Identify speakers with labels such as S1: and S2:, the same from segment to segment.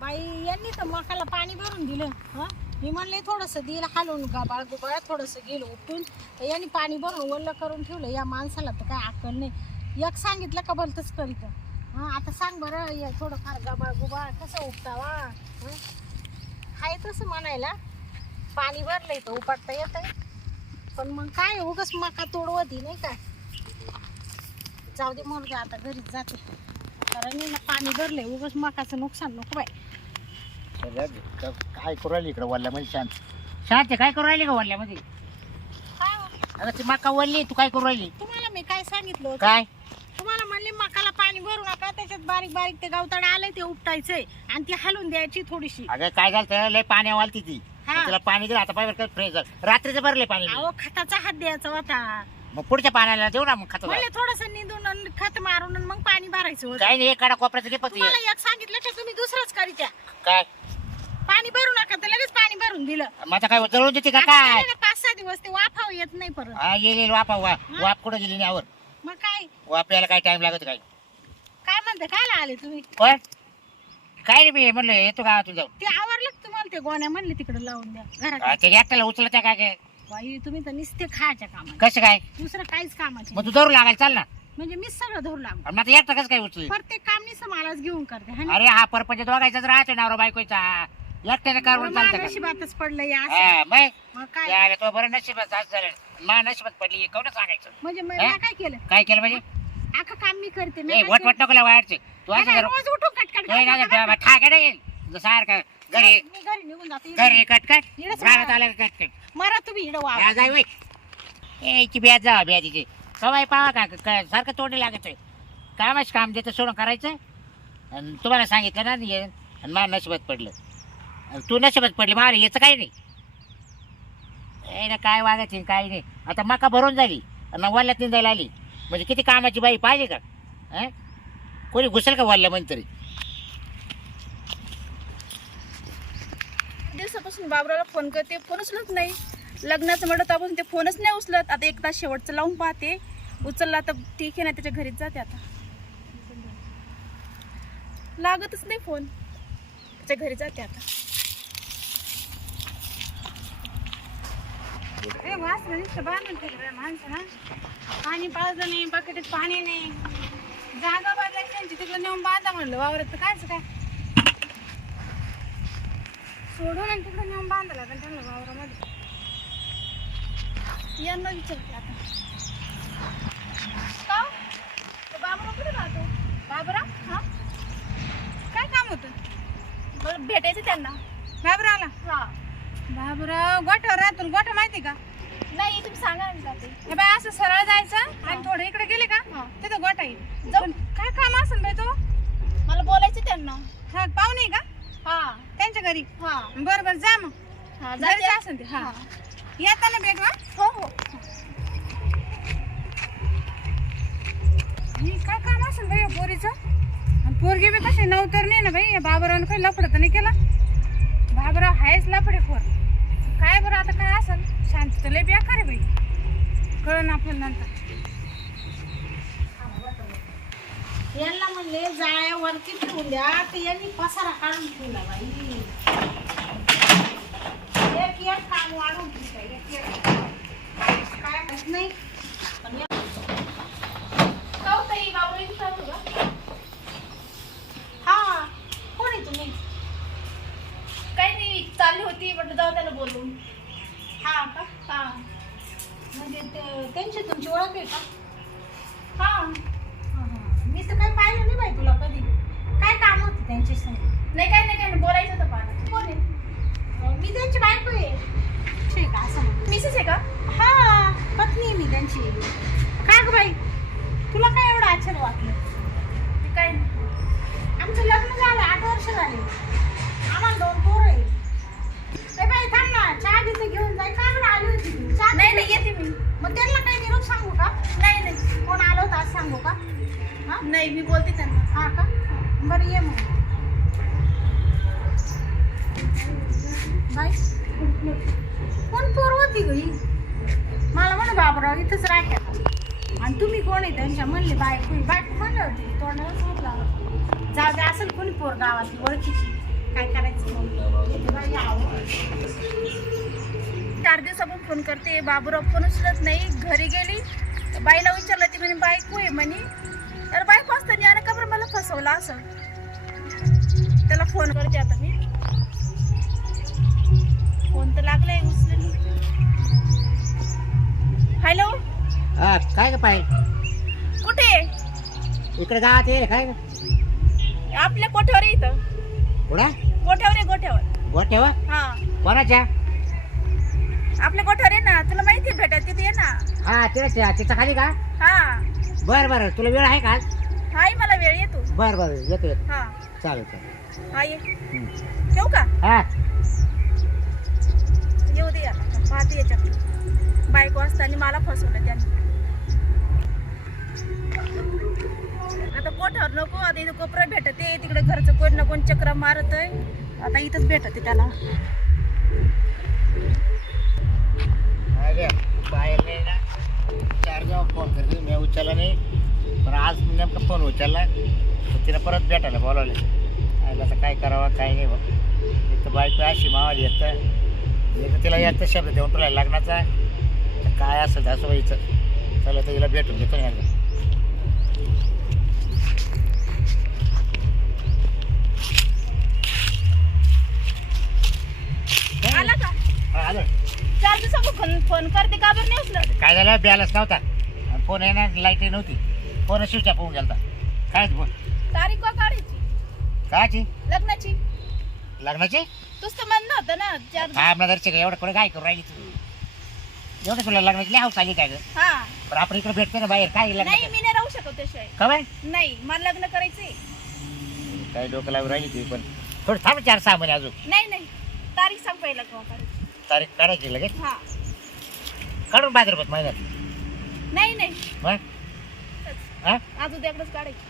S1: बाई यांनी तर मकाला पाणी भरून दिलं. हा मी म्हणले थोडंसं दिलं हालून गाबाळ गुबाळ थोडंसं गेलं उपटून, तर यांनी पाणी भरून ओल्लं करून ठेवलं. या माणसाला तर काय अक्कल नाही. एक सांगितलं का भलतंच करीत. हां आता सांग बरं, या थोडंफार गाबाळ गुबाळ कसं उपटावा. आहे तसं म्हणायला पाणी भरलंय तर उपटता येतंय, पण मग काय उगाच मका तोडवती नाही का. जाऊ दे मरू दे, आता घरीच जाते. कारण ना पाणी भरलंय उगाच मकाचं नुकसान नको बाई.
S2: काय करू राहिली इकडे वल्ल्यामध्ये? शांत शांत काय करू राहिली का वल्ल्यामध्ये? अगं ती मका वल्ली, तू काय करू राहिली?
S1: तुम्हाला मी काय सांगितलं होतं?
S2: काय
S1: तुम्हाला म्हणले मकाला पाणी भरू नका, त्याच्यात बारीक बारीक ते गवताळ आलंय ते उपटायचंय आणि ती हलवून द्यायची थोडीशी.
S2: अगं काय झालं, लय पाणी वालती ती.
S1: हा.
S2: तिला पाणी दिलं, आता पाहिजे फ्रेश रात्रीचं भरले पाणी.
S1: अहो खताचा हात द्यायचा होता.
S2: मग पुढच्या पाण्याला देऊ ना मग खत.
S1: म्हणले थोडस निंदून आणि खत मारून आणि मग पाणी भरायचं होतं.
S2: काही नाही, एखादा कोपऱ्याचं घे फक्त.
S1: तुम्हाला एक सांगितलं की तुम्ही दुसरंच करीत्या.
S2: काय
S1: पाणी भरू नका तर लगेच पाणी भरून दिलं.
S2: मग आता काय जळून देते का
S1: आता
S2: काय?
S1: झाले ना 5-6 दिवस ते वाफाव येत नाही परत.
S2: हा गेली वापा वाप कुठं गेली नाही आवर.
S1: मग काय
S2: वाप यायला काय टाइम लागत काय?
S1: काय म्हणते काय आले तुम्ही?
S2: पण काय रे, मी म्हणलं येतो गावातून जाऊ.
S1: ते आवरलं का तुम्हाला? ते गोण्या म्हणले तिकडे लावून द्या घरात.
S2: ते एकट्याला उचलत त्या काय
S1: बाई तुम्ही तर नुसते खायच्या कामाचे,
S2: कसं काय?
S1: दुसरं काहीच कामाचे
S2: मग तू धरू लागायला चाल ना.
S1: म्हणजे मीच सगळं धरू लागलो.
S2: मग आता एकटा कसं काय उचल?
S1: प्रत्येक काम नुसतं मलाच घेऊन करते हाय ना?
S2: अरे हा परपंच दोघायचाच राहतो नवरा बायकोचा. एकट्याने करून चालतं का?
S1: नशिबातच पडलं या
S2: हा मग
S1: मग काय
S2: यायला तो बरं नशिबात असं झालं. मा नशिबात पडली कोण सांगायचं?
S1: म्हणजे मी
S2: हा?
S1: काय केलं?
S2: काय केलं म्हणजे?
S1: अख्खं काम मी करते. मी
S2: ए
S1: काय
S2: वट वट नको वाढचे तू
S1: केलं?
S2: असं
S1: काय
S2: जर
S1: रोज उठून कटकट
S2: ठाक येईल सारखं घरी
S1: मी घरी निघून जाते.
S2: घरी कटकट
S1: इकडंच
S2: राहत
S1: राहा.
S2: आलं कटकट.
S1: मरा तुम्ही इकडं वावर.
S2: या जाय याची ब्याज जावा ब्याजीची सवाय पावा का सारखं तोंडी लागत. कामच काम देतं सोडून करायचं. आणि तुम्हाला सांगितलं ना ये आणि मला नशिबात पडलं आणि तू नशिबात पडली मला याचं काही नाही. ए ना काय वागायचं काही नाही. आता मका भरून झाली आणि वल्ल्यात निंदायला आली म्हणजे किती कामाची बाई पाहिजे का? हं कोणी घुसेल का वल्ल्यामध्ये तरी?
S3: दिवसापासून बाबराला फोन करते, फोन उचलत नाही. लग्नाचं म्हणत आपण ते फोनच नाही उचलत. आता एक तास शेवटचं लावून पाहते, उचलला तर ठीक आहे, नाही त्याच्या घरीच जाते. आता लागतच नाही फोन, त्याच्या घरी जाते. आता
S1: पाणी पाजलं नाही, बकेटीत पाणी नाही, जागा बदलायची त्यांची तिकडे नेऊन बांधा म्हणलं वावरत तर कायच काय सोडून आणि तिकडे नेऊन बांधा लागेल त्यांना वावरामध्ये.
S3: यांना विचारते आता. का तो बाबरा कुठे राहतो?
S1: बाबरा
S3: हा
S1: काय काम होतं?
S3: मला भेटायचं त्यांना.
S1: बाबराला
S3: हा
S1: बाबरा गोठ्यावर राहतो. गोठा माहिती का?
S3: नाही, तुम्ही सांगा ना जाते.
S1: हे बाय असं सरळ जायचं आणि थोडं इकडे गेले का
S3: हा.
S1: तिथं गोठा येईल.
S3: जाऊ.
S1: काय काम असेल बाई तो?
S3: मला बोलायचं त्यांना.
S1: हा पाहुणे का
S3: हा
S1: त्यांच्या घरी?
S3: हा
S1: बरं बरं जा मग.
S3: हा
S1: घरी
S3: जाते.
S1: असेल ते. हा येताना भेट. हा
S3: हो हो.
S1: ही काय काम असेल बाई या पोरीचं? आणि पोरगी बी कशी नवतर नाही ना बाई. या बाबरावनं काही लफडं तर नाही केलं? बाबराव आहेच लफडे पोर. काय बरं आता काय असेल? शांती तर लय बेकार आहे बाई. कळण आपल्याला नंतर. यांना म्हणले जाळ्यावरती ठेवून द्या, तर यांनी पसारा काढून ठेवला बाई. एक एक काम वाढून ठेवलं. काय माहित नाही पण
S3: का हो ताई, बाबरा इथे राहतो का?
S1: हा कोण आहे तुम्ही?
S3: काही नाही, चालली होती म्हटलं जाऊ त्याला बोलून.
S1: हा का?
S3: हा
S1: म्हणजे त्यांची तुमची ओळख आहे का?
S3: हा
S1: मी तर काही पाहिलं नाही बाई तुला कधी. काय काम होतं त्यांची संग?
S3: नाही, काय नाही, काय नाही, बोलायचं होतं पाहणं. कोण आहे?
S1: मी त्यांची बायको आहे. ठीक आहे असं म्हण.
S3: मिसेस आहे का?
S1: हा पत्नी आहे मी त्यांची. काय ग बाई तुला काय एवढं आश्चर्य वाटलं?
S3: ते काय नाही.
S1: आमचं लग्न झालं 8 वर्ष झाले. आम्हाला 2 पोरं आहे. ए बाई थांब ना, चहा घेते घेऊन जाय. का बरं आली होती तू? चहा
S3: नाही नाही, येते मी.
S1: मग त्यांना काही निरोप सांगू का?
S3: नाही नाही
S1: कोण आलं होतं आज सांगू का? हा
S3: नाही, मी बोलते त्यांना.
S1: हा का? बरं ये मग. बाई कोण पोर होती ग ही? मला म्हणे बाबराव इथंच राहत्या. आणि तुम्ही कोण आहे त्यांच्या? म्हणले बायको. बायको म्हणलं होती तोंडावर सांगितलं. जाऊ दे असेल कोणी पोर गावातली ओळखीची. काय करायचं मग? येते बाई आहो.
S3: 4 दिवसापासून फोन करते, बाबूराव फोन उचलत नाही. घरी गेली तर बाईला विचारलं, ती म्हणे बायको आहे म्हणे. तर बायको असताना यानं का बरं मला फसवलं असं. त्याला फोन करते आता मी. फोन तर लागलाय, उचलेल. हॅलो,
S2: हा काय का पाहिजे
S3: कुठे?
S2: इकडे गावात ये काय
S3: आपल्या कोठ्यावर आहे इथं.
S2: कुठं
S3: गोठ्यावर आहे, गोठ्यावर.
S2: गोठेवा
S3: हा,
S2: कोणाच्या
S3: आपल्या गोठ्यावर आहे ना. तुला माहिती आहे भेटा, तिथे ये ना.
S2: हा तिच्या खाली का
S3: हा,
S2: बरं तुला वेळ आहे का आज?
S3: हाय, मला वेळ येतो.
S2: बरं येतो
S3: हा,
S2: चालेल
S3: हा ये. ठेवू का?
S2: हा
S3: येऊ दे याला, पाहते याच्यात. बायको असताना मला फसवलं त्याने. आता कोठावर नको, आता इथं कोपरा भेटते. तिकडे घरचं कोण ना कोण चक्र मारतय. आता इथंच भेटते त्याला.
S2: पाहिले ना 4 जेव्हा फोन करते मी उचलला नाही, पण आज मी नेमका फोन उचलला तर तिला परत भेटायला बोलावले. आयला तर काय करावं काय नाही बघ. एक तर बायको अशी मावाली येतं, एक तर तिला एकच शब्द देऊन तुला लग्नाचा तर काय असेल तर असं व्हायचं. चला तर हिला भेटून घेतो ना एकदा.
S3: आला का?
S2: हा, आलं.
S3: 4 दिवसापासून फोन करते, का बरं नाही उचलत?
S2: काय झालं बॅलन्स नव्हता आणि फोन येणार लाईटही नव्हती. फोन स्विच ऑफ होऊन गेला. काय बोल
S3: तारीख का काढायची
S2: काची
S3: लग्नाची?
S2: लग्नाची
S3: तूच तर म्हणणं होतं ना 4 दिवस.
S2: काय आपला दर्शक एवढं कोणी काय करू राहिली तू? एवढं तुला लग्नाची लय हाऊस आली काय गं?
S3: हा,
S2: पण आपण इकडे भेटतो ना बाहेर काय लग्न
S3: नाही मी नाही राहू शकत त्याशिवाय.
S2: खबर
S3: नाही, मला लग्न करायचंय.
S2: काय डोकं लावून राहिली ती पण थोडं थांब 4-6 महिने अजून.
S3: नाही, तारीख सांग पहिला केव्हा काढायची.
S2: तारीख काढायची लगेच
S3: हा,
S2: काढून भाद्रपद महिन्यात
S3: नाही
S2: मग हा
S3: आज उद्याकडेच काढायची.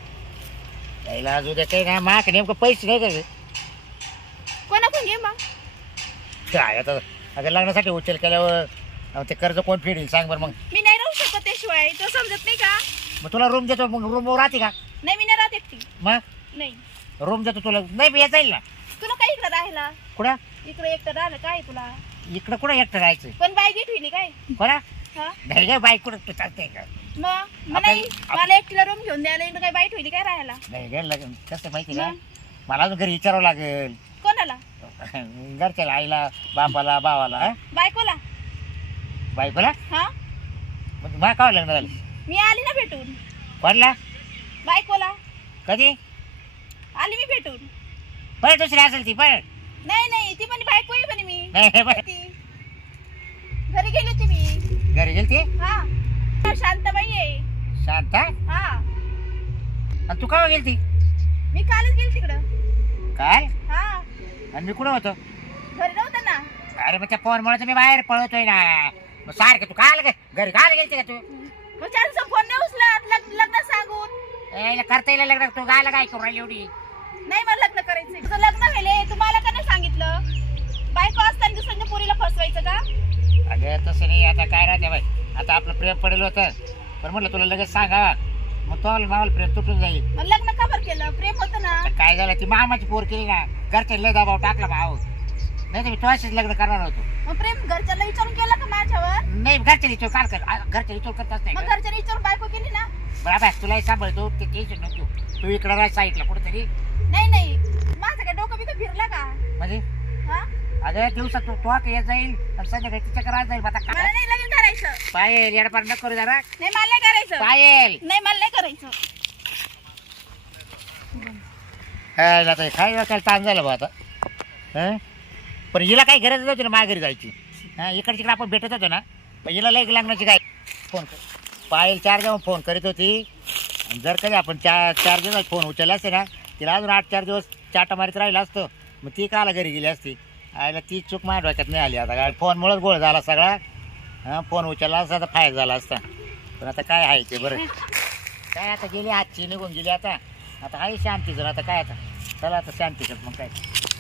S2: यायला अजून उद्या काही नाही माक नेमकं पैसे नाही का गं?
S3: कोणाकडून घे मग?
S2: काय आता अगं लग्नासाठी उचल केल्यावर ते कर्ज कोण फेडेल सांग बरं. मग
S3: मी नाही राहू शकत त्याशिवाय. तो समजत नाही का?
S2: मग तुला रूम देतो, मग रूमवर राहते का?
S3: नाही, मी नाही राहत एकटी.
S2: मग
S3: नाही,
S2: रूम देतो तुला. नाही मी येता येईल ना.
S3: तुला काय इकडं राहायला?
S2: कुठं
S3: इकडे एकटं राहिलं काय तुला?
S2: इकडं कुठं एकटं राहायचं?
S3: पण बाय घेत होईल काय?
S2: कोणा
S3: हा,
S2: नाही ग बाईक कुठं तू चालतंय का?
S3: मग नाही, मला एकटीला रूम घेऊन द्यायला इकडे काय बाईट होईल काय राहायला?
S2: नाही ग लग्न कसं माहिती का,
S3: मग?
S2: मला अजून घरी विचारावं लागेल.
S3: कोणाला?
S2: घरच्याला आईला बापाला भावाला. हा?
S3: बायकोला?
S2: बायकोला
S3: हा,
S2: मग मला काय लग्न झालं?
S3: मी आली ना भेटून.
S2: कोणला?
S3: बायकोला
S2: कधी?
S3: आली मी भेटून.
S2: बरं दुसरी असेल ती बरं.
S3: नाही, ती म्हणे बायको आहे म्हणे. मी
S2: नाही बरं
S3: ती घरी गेली होती मी.
S2: घरी गेली ती
S3: हा, शांताबाई आहे.
S2: शांता.
S3: हा,
S2: आणि तू केव्हा गेली ती?
S3: मी कालच गेली तिकडं.
S2: काय?
S3: हा,
S2: आणि मी कुठं होतो?
S3: घरी नव्हतं ना.
S2: अरे मग त्या फोनमुळे तर मी बाहेर पळतोय ना. मग सारखं तू काय घरी काय गेलती का तू?
S3: मग 4 दिवसा फोन नाही उचलत लग्न सांगून.
S2: करता येईल लग्न. तू गायला काय करू राहिली एवढी?
S3: नाही, मला लग्न करायचंय. तुझं लग्न व्हायले, तुम्हाला का नाही सांगितलं? बायको असताना दुसऱ्यांच्या पोरीला फसवायचं का?
S2: अगं तसं नाही. आता काय राहते बाई, आता आपलं प्रेम पडेल होतं, पण म्हटलं तुला लगेच सांगा, मग तो मावाला प्रेम तुटून जाईल.
S3: मग लग्न का बरं केलं? प्रेम होतं ना.
S2: तर काय झालं, ती मामाची पोर केली ना, घरच्या लय दबाव टाकला भाऊ. नाही तर मी तुझ्याशीच लग्न करणार होतो.
S3: मग प्रेम घरच्याला विचारून केलं का माझ्यावर?
S2: नाही घरच्या विचार काय कर, घरच्या विचार करताच नाही
S3: मग
S2: का?
S3: घरच्याला विचारून बायको केली ना.
S2: बरोबर तुलाही सांभाळतो, ते टेन्शन नको. तू इकडं राह साईडला कुठेतरी.
S3: नाही, माझं काय डोकं बिकं फिरलं का?
S2: म्हणजे
S3: हा,
S2: अगं दिवसात तू येत जाईल आणि संध्याकाळी तिच्या करायला जाईल. आता
S3: मला
S2: काय
S3: नाही लग्न करायचं.
S2: पायल येडपार नको करू जरा.
S3: नाही, मला नाही करायचं.
S2: पायल
S3: नाही, मला नाही करायचं.
S2: आता काय काय ताण झालं बा आता. हं? पण हिला काही गरज नव्हती ना माझ्या घरी जायची. हां इकडे तिकडे आपण भेटत होतो ना, पण हिला लई लागण्याची काय फोन कर. पायल 4 दिवस फोन करीत होती. आणि जर कधी आपण 4 दिवस फोन उचलला असते ना, तिला अजून 8-4 दिवस चाटा मारीत राहिला असतो. मग ती काला घरी गेली असती. आयला ती चूक माझ्या डोक्यात नाही आली. आता काय फोनमुळेच गोळ झाला सगळा. हां फोन उचलला असता तर फायदा झाला असता. पण आता काय आहे ते बरं काय. आता गेली आजची निघून गेली. आता आहे शांतीचं. आता काय आता चला आता शांतीचं मग काय.